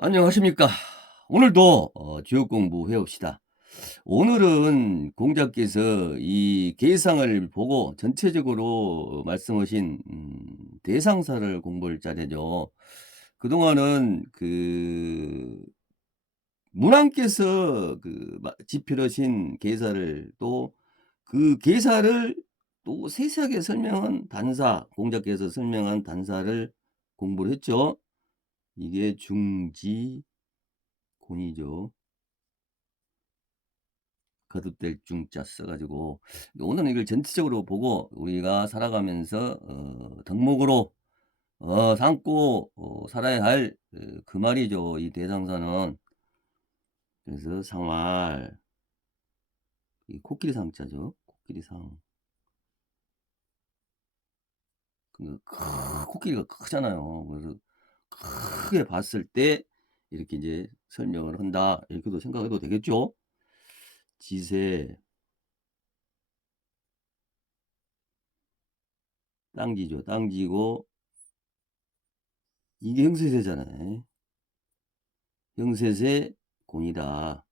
안녕하십니까. 오늘도 어, 지역 공부 해봅시다. 오늘은 공자께서 이 계상을 보고 전체적으로 말씀하신 음, 대상사를 공부할 자리죠. 그동안은 그 문왕께서 그 마- 지필하신 계사를 또 그 계사를 또 세세하게 설명한 단사, 공자께서 설명한 단사를 공부를 했죠. 이게 중지 곤이죠. 거듭될 중자 써가지고 오늘은 이걸 전체적으로 보고 우리가 살아가면서 어, 덕목으로 어, 삼고 어, 살아야 할 그 말이죠. 이 대상사는 그래서 상말 이 코끼리 상자죠. 코끼리 상. 그 크- 코끼리가 크잖아요. 그래서 크게 봤을 때 이렇게 이제 설명을 한다. 이렇게도 생각해도 되겠죠. 지세 땅지죠. 땅지고 이게 형세세잖아요. 형세세 공이다. 그러니까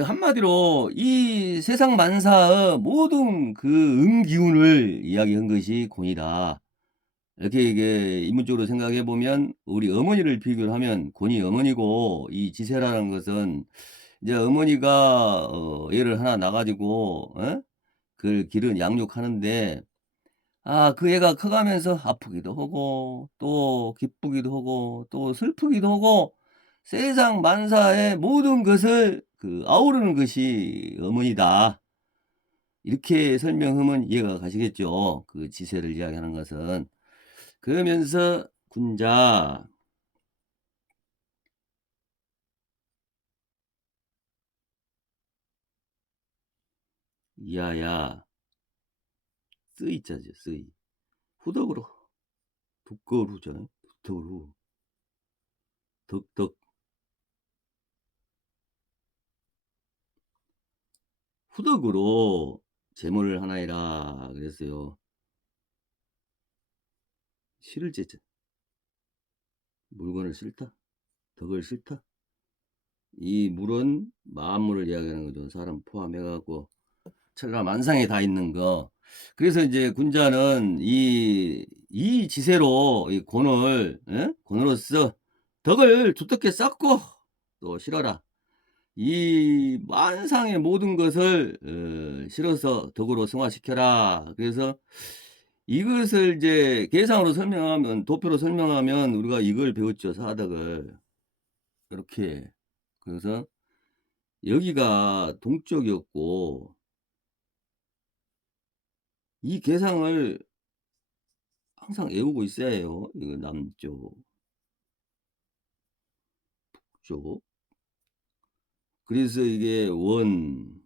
한마디로 이 세상 만사의 모든 그 음기운을 이야기한 것이 곤이다. 이렇게 이게 인문적으로 생각해 보면 우리 어머니를 비교를 하면 곤이 어머니고 이 지세라는 것은 이제 어머니가 어, 애를 하나 낳아가지고 어? 그 기른 양육하는데 아, 그 애가 커가면서 아프기도 하고 또 기쁘기도 하고 또 슬프기도 하고 세상 만사의 모든 것을 그 아우르는 것이 어머니다. 이렇게 설명하면 이해가 가시겠죠. 그 지세를 이야기하는 것은. 그러면서 군자 이하야 쓰이자죠 쓰이 후덕으로 두꺼루 덕덕 후덕으로 재물을 하나이라 그랬어요 실을 째자 물건을 싫다 덕을 싫다 이 물은 만물을 이야기하는 거죠 사람 포함해갖고 천하 만상에 다 있는 거. 그래서 이제 군자는 이, 이 지세로 이 곤을, 예? 곤으로서 덕을 두텁게 쌓고 또 실어라. 이 만상의 모든 것을 어, 실어서 덕으로 승화시켜라. 그래서 이것을 이제 계상으로 설명하면, 도표로 설명하면 우리가 이걸 배웠죠. 사덕을. 이렇게. 그래서 여기가 동쪽이었고, 이 계상을 항상 외우고 있어야 해요. 이거 남쪽, 북쪽. 그래서 이게 원,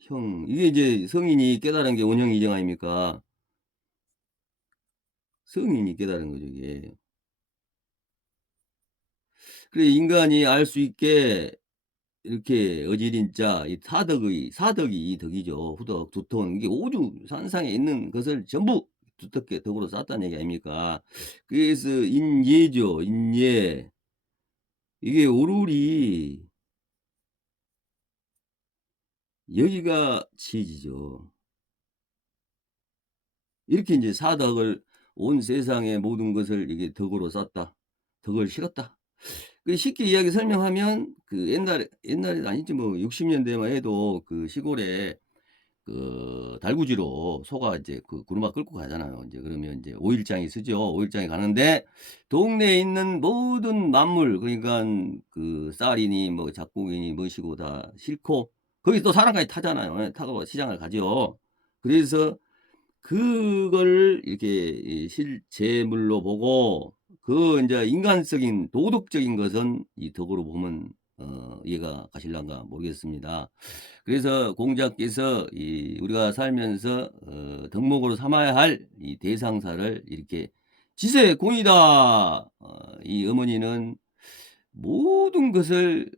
형, 이게 이제 성인이 깨달은 게 원형 이정 아닙니까? 성인이 깨달은 거죠, 이게. 그래, 인간이 알 수 있게 이렇게 어지린자, 이 사덕의, 사덕이 이 덕이죠. 후덕, 두통. 이게 오주 산상에 있는 것을 전부 두텁게 덕으로 쌓았다는 얘기 아닙니까? 그래서 인예죠, 인예. 이게 오룰이 여기가 지지죠. 이렇게 이제 사덕을 온 세상의 모든 것을 이게 덕으로 쌓다. 덕을 실었다. 그 쉽게 이야기 설명하면 그 옛날에 옛날에 아니지 뭐 60년대만 해도 그 시골에 그 달구지로 소가 이제 그 구르마 끌고 가잖아요. 이제 그러면 이제 오일장이 쓰죠. 오일장에 가는데 동네에 있는 모든 만물 그러니까 그 쌀이니 뭐 작곡이니 뭐시고 다 싣고 거기 또 사람까지 타잖아요. 예, 타고 시장을 가죠. 그래서 그걸 이렇게 이 실제물로 보고 그 이제 인간적인 도덕적인 것은 이 덕으로 보면 어, 이해가 가실란가 모르겠습니다. 그래서 공자께서 이 우리가 살면서 어, 덕목으로 삼아야 할 이 대상사를 이렇게 지세 공이다. 어, 이 어머니는 모든 것을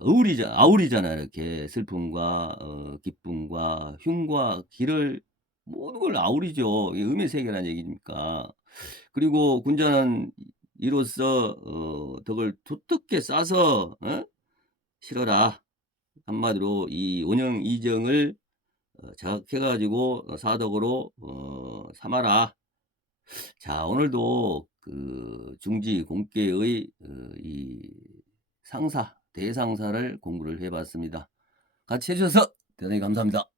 어, 어우리자 아우리잖아 이렇게 슬픔과 어, 기쁨과 흉과 기를 모든 걸 아우르죠. 이게 음의 세계라는 얘기니까. 그리고 군자는 이로써 어 덕을 두텁게 쌓아서 어 실어라. 한마디로 이 원형 이정을 어 자각해 가지고 어 사덕으로 어 삼아라. 자 오늘도 그 중지 공계의 어이 상사, 대상사를 공부를 해 봤습니다. 같이 해 주셔서 대단히 감사합니다.